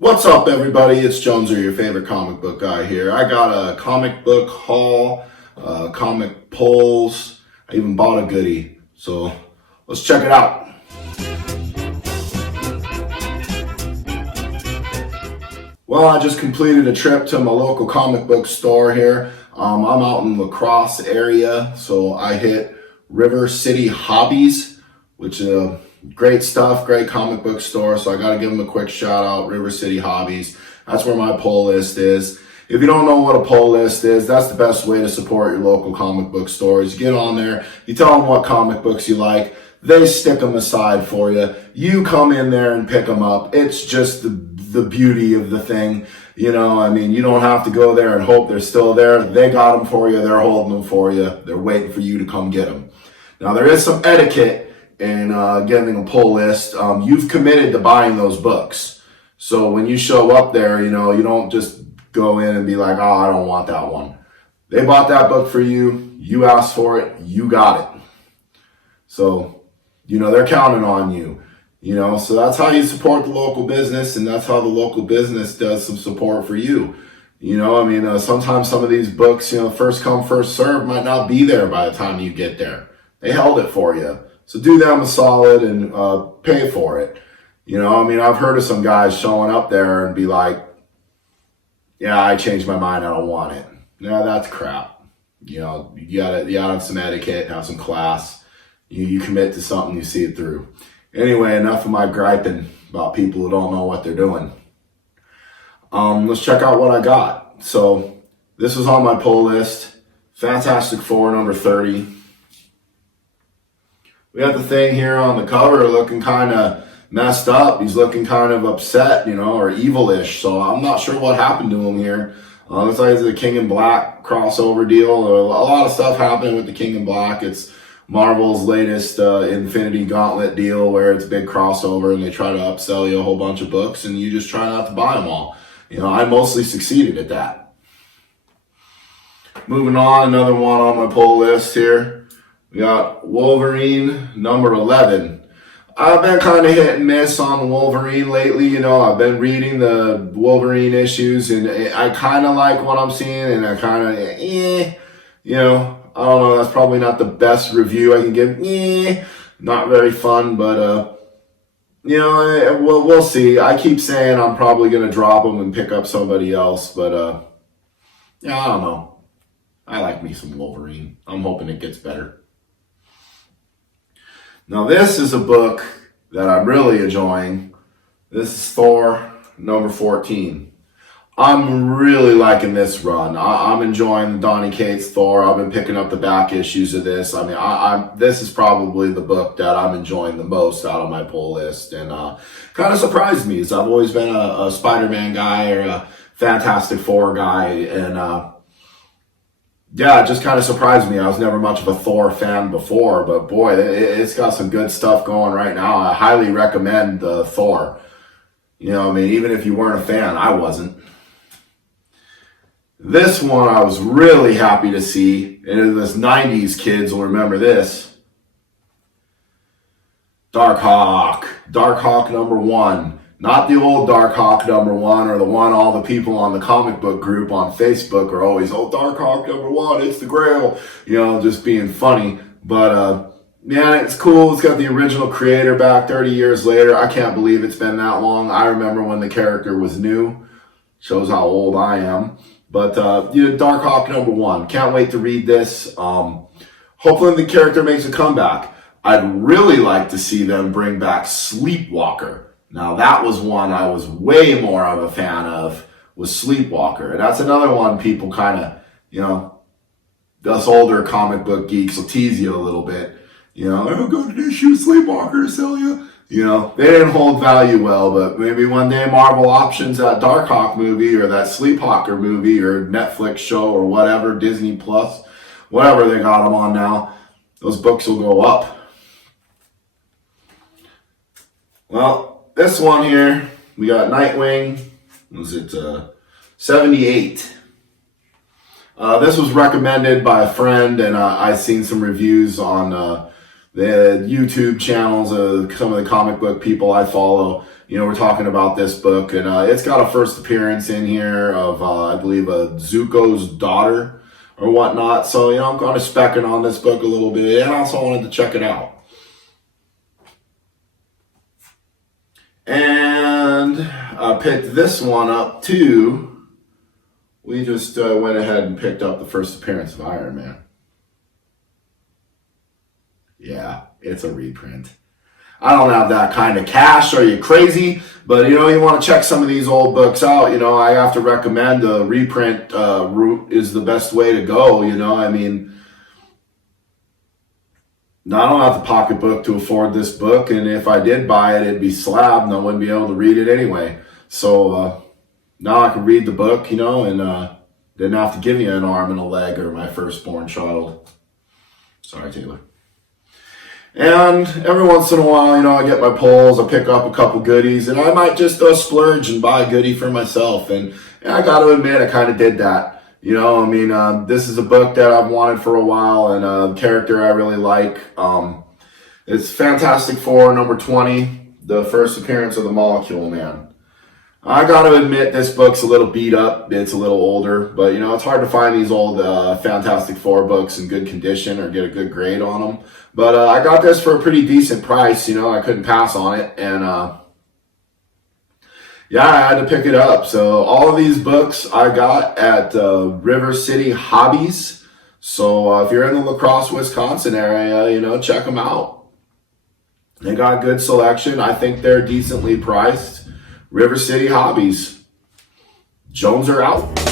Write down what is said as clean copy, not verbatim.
What's up, everybody? It's Joneser, your favorite comic book guy here. I got a comic book haul, comic polls. I even bought a goodie. So let's check it out. Well, I just completed a trip to my local comic book store here. I'm out in La Crosse area, so I hit River City Hobbies, which is great stuff, great comic book store. So I got to give them a quick shout out, River City Hobbies. That's where my pull list is. If you don't know what a pull list is, that's the best way to support your local comic book stores. You get on there, you tell them what comic books you like, they stick them aside for you. You come in there and pick them up. It's just the beauty of the thing. You know, I mean, you don't have to go there and hope they're still there. They got them for you. They're holding them for you. They're waiting for you to come get them. Now, there is some etiquette in getting a pull list. You've committed to buying those books. So when you show up there, you know, you don't just go in and be like, oh, I don't want that one. They bought that book for you. You asked for it. You got it. So, you know, they're counting on you. You know, so that's how you support the local business, and that's how the local business does some support for you. You know, I mean, sometimes some of these books, you know, first come, first serve might not be there by the time you get there. They held it for you. So do them a solid and pay for it. You know, I mean, I've heard of some guys showing up there and be like, yeah, I changed my mind. I don't want it. No, that's crap. You know, you gotta have some etiquette, have some class. You commit to something, you see it through. Anyway, enough of my griping about people who don't know what they're doing. Let's check out what I got. So this was on my pull list. Fantastic Four, number 30. We got the Thing here on the cover looking kind of messed up. He's looking kind of upset, you know, or evil-ish. So I'm not sure what happened to him here. Looks like it's a King in Black crossover deal. A lot of stuff happening with the King in Black. It's Marvel's latest Infinity Gauntlet deal where it's a big crossover and they try to upsell you a whole bunch of books and you just try not to buy them all. You know, I mostly succeeded at that. Moving on, another one on my pull list here. We got Wolverine, number 11. I've been kind of hit and miss on Wolverine lately. You know, I've been reading the Wolverine issues and I kind of like what I'm seeing and I kind of, you know, I don't know, that's probably not the best review I can give. Not very fun, but, you know, we'll see. I keep saying I'm probably going to drop them and pick up somebody else, but, yeah, I don't know. I like me some Wolverine. I'm hoping it gets better. Now, this is a book that I'm really enjoying. This is Thor, number 14. I'm really liking this run. I'm enjoying the Donny Cates Thor. I've been picking up the back issues of this. I mean, this is probably the book that I'm enjoying the most out of my pull list. And kind of surprised me, as I've always been a Spider-Man guy or a Fantastic Four guy. And yeah, it just kind of surprised me. I was never much of a Thor fan before. But boy, it's got some good stuff going right now. I highly recommend the Thor. You know, I mean, even if you weren't a fan, I wasn't. This one I was really happy to see, and this 90s kids will remember this. Darkhawk number 1. Not the old Darkhawk number 1 or the one all the people on the comic book group on Facebook are always, oh, Darkhawk number 1, it's the Grail. You know, just being funny. But, man, it's cool. It's got the original creator back 30 years later. I can't believe it's been that long. I remember when the character was new. Shows how old I am. But, you know, Darkhawk number 1. Can't wait to read this. Hopefully the character makes a comeback. I'd really like to see them bring back Sleepwalker. Now, that was one I was way more of a fan of, was Sleepwalker. And that's another one people kind of, you know, us older comic book geeks will tease you a little bit. You know, oh, go to this issue Sleepwalker to sell you. You know, they didn't hold value well, but maybe one day Marvel options that Darkhawk movie or that Sleepwalker movie or Netflix show or whatever, Disney Plus, whatever they got them on now, those books will go up. Well, this one here, we got Nightwing. Was it 78? This was recommended by a friend, and I've seen some reviews on the YouTube channels of some of the comic book people I follow. we're talking about this book, and it's got a first appearance in here of, I believe, Zuko's daughter or whatnot. So, I'm kind of specking on this book a little bit, and I also wanted to check it out. And I picked this one up too. We just went ahead and picked up the first appearance of Iron Man. Yeah, it's a reprint. I don't have that kind of cash. Are you crazy? But, you want to check some of these old books out. I have to recommend the reprint route is the best way to go. I mean, I don't have the pocketbook to afford this book. And if I did buy it, it'd be slabbed and I wouldn't be able to read it anyway. So now I can read the book, and didn't have to give me an arm and a leg or my firstborn child. Sorry, Taylor. And every once in a while, I get my pulls, I pick up a couple goodies, and I might just splurge and buy a goodie for myself. And I got to admit, I kind of did that. This is a book that I've wanted for a while, and a character I really like. It's Fantastic Four, number 20, the first appearance of the Molecule Man. I got to admit, this book's a little beat up. It's a little older, but, it's hard to find these old Fantastic Four books in good condition or get a good grade on them. But I got this for a pretty decent price. I couldn't pass on it. And, I had to pick it up. So all of these books I got at River City Hobbies. So if you're in the La Crosse, Wisconsin area, check them out. They got good selection. I think they're decently priced. River City Hobbies. Jones are out.